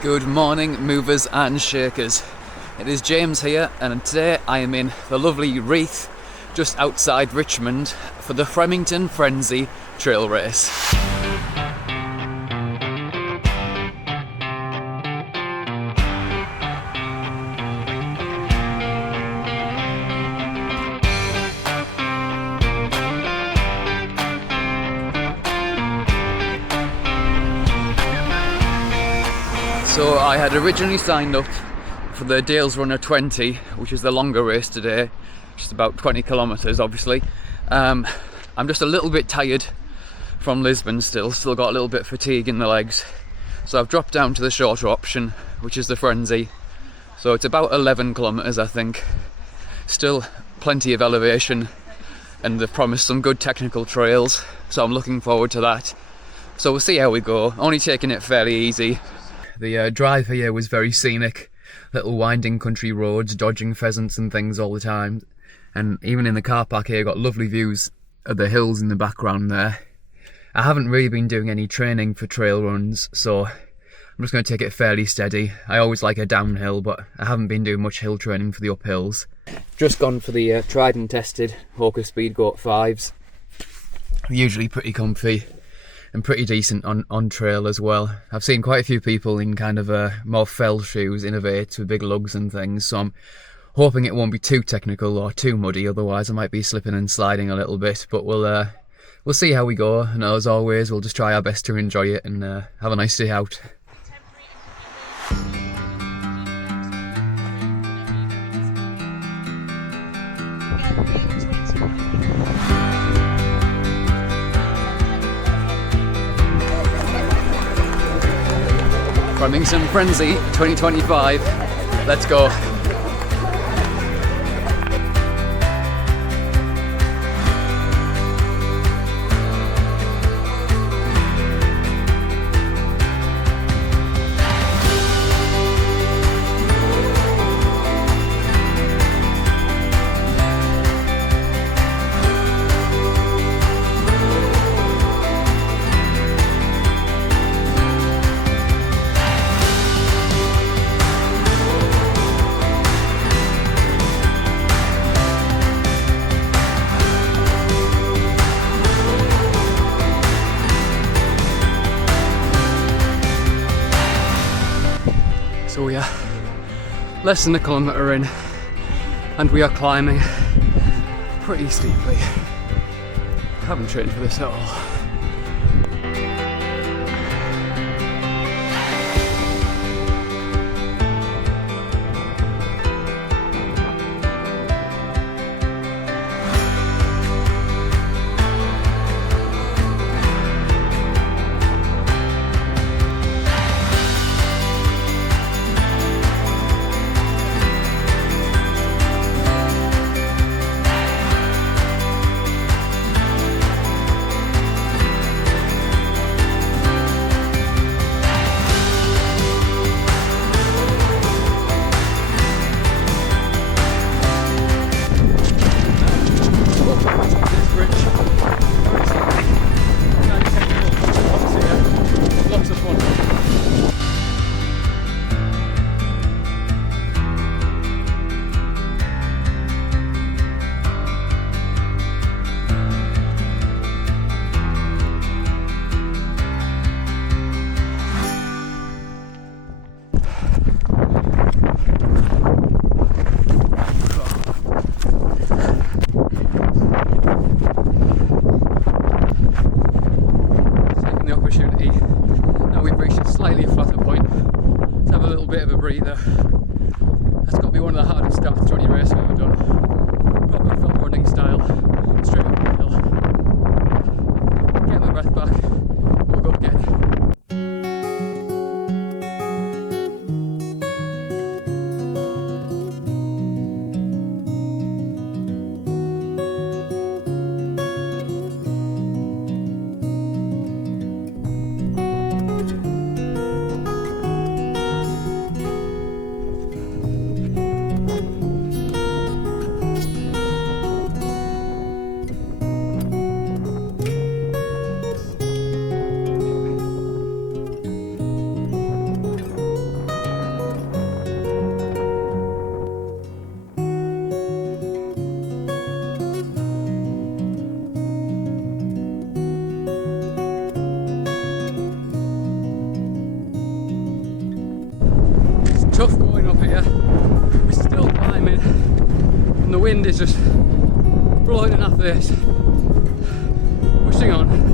Good morning, movers and shakers. It is James here, and today I am in the lovely Reeth, just outside Richmond, for the Fremington Frenzy trail race. So I had originally signed up for the Dalesrunner 20, which is the longer race today, just about 20 kilometres obviously. I'm just a little bit tired from Lisbon still got a little bit of fatigue in the legs. So I've dropped down to the shorter option, which is the Frenzy. So it's about 11 kilometres I think. Still plenty of elevation, and they've promised some good technical trails, so I'm looking forward to that. So we'll see how we go, only taking it fairly easy. The drive here was very scenic, little winding country roads, dodging pheasants and things all the time. And even in the car park here, got lovely views of the hills in the background there. I haven't really been doing any training for trail runs, so I'm just going to take it fairly steady. I always like a downhill, but I haven't been doing much hill training for the uphills. Just gone for the tried and tested Hawker Speedgoat 5s. Usually pretty comfy and pretty decent on trail as well. I've seen quite a few people in kind of more fell shoes, Innovate with big lugs and things, so I'm hoping it won't be too technical or too muddy, otherwise I might be slipping and sliding a little bit, but we'll see how we go, and as always we'll just try our best to enjoy it and have a nice day out. Fremington Frenzy 2025, let's go. So we are less than a kilometre in, and we are climbing pretty steeply. Haven't trained for this at all. Now we've reached a slightly flatter point. Let's have a little bit of a breather. That's got to be one of the hardest starts to any race I've ever done. Proper film running style, straight up the hill. Get my breath back, we'll go again. tough going up here. We're still climbing and the wind is just blowing in our face. Pushing on.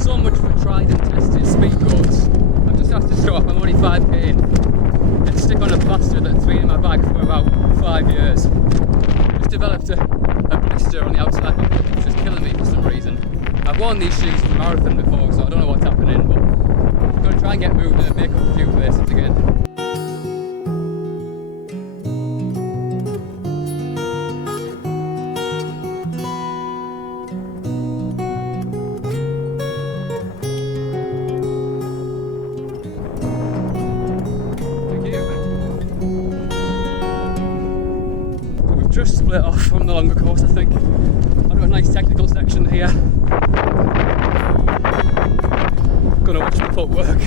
So much for tried and tested speed coats. I just have to stop. I'm only 5k in and stick on a plaster that's been in my bag for about 5 years. Just developed a blister on the outside of my foot, which is killing me for some reason. I've worn these shoes for marathon before, so I don't know what's happening, but I'm going to try and get moving and make up a few places again. Just split off from the longer course, I think. I've got a nice technical section here. Gonna watch the footwork.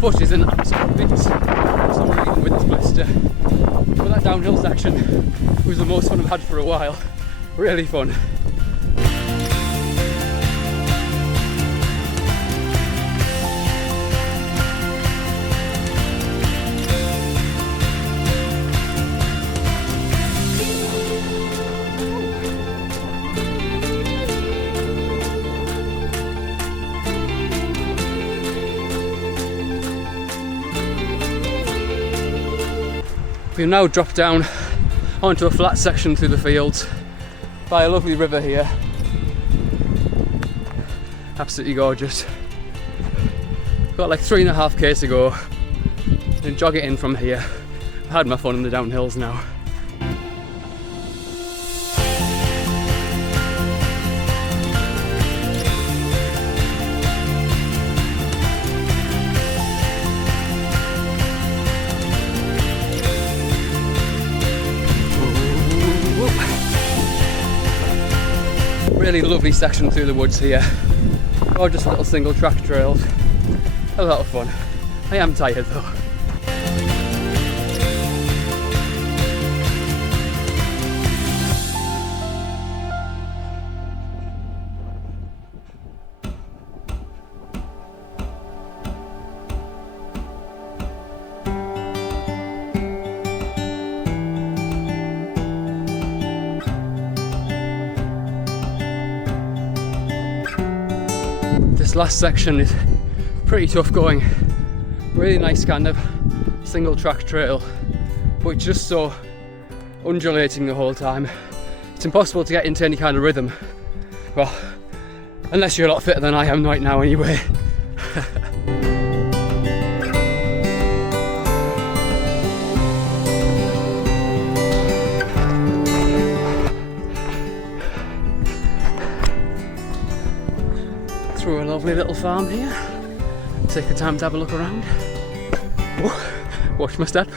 Foot is an absolute bit for some reason with this blister. But that downhill section was the most fun I've had for a while. Really fun. We've now dropped down onto a flat section through the fields by a lovely river here. Absolutely gorgeous. Got like 3.5k to go and jog it in from here. I've had my fun in the downhills now. Really lovely section through the woods here. Gorgeous little single track trails. A lot of fun. I am tired though. This last section is pretty tough going. Really nice kind of single track trail, but it's just so undulating the whole time. It's impossible to get into any kind of rhythm. Well, unless you're a lot fitter than I am right now anyway. lovely little farm here. Take the time to have a look around. Oh, watch my step.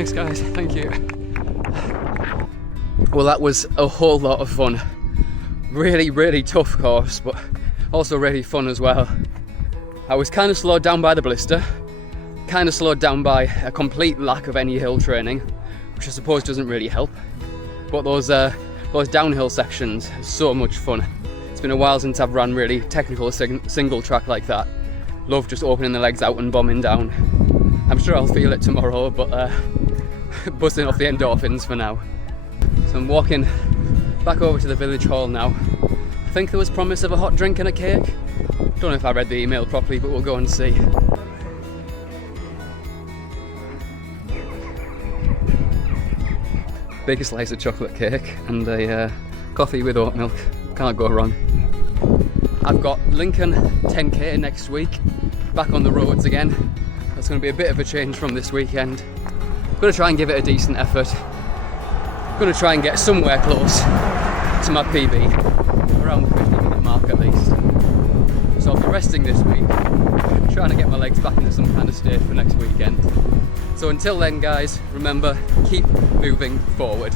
Thanks guys, thank you. Well, that was a whole lot of fun. Really tough course, but also really fun as well. I was kind of slowed down by the blister, kind of slowed down by a complete lack of any hill training, which I suppose doesn't really help. But those downhill sections are so much fun. It's been a while since I've run really technical single track like that. Love just opening the legs out and bombing down. I'm sure I'll feel it tomorrow, but busting off the endorphins for now. So I'm walking back over to the village hall now. I think there was promise of a hot drink and a cake. Don't know if I read the email properly, but we'll go and see. Big slice of chocolate cake and a coffee with oat milk. Can't go wrong. I've got Lincoln 10k next week, back on the roads again. That's going to be a bit of a change from this weekend. I'm going to try and give it a decent effort. I'm going to try and get somewhere close to my PB, around the 50-minute mark at least. So I'll be resting this week, trying to get my legs back into some kind of state for next weekend. So until then guys, remember, keep moving forward.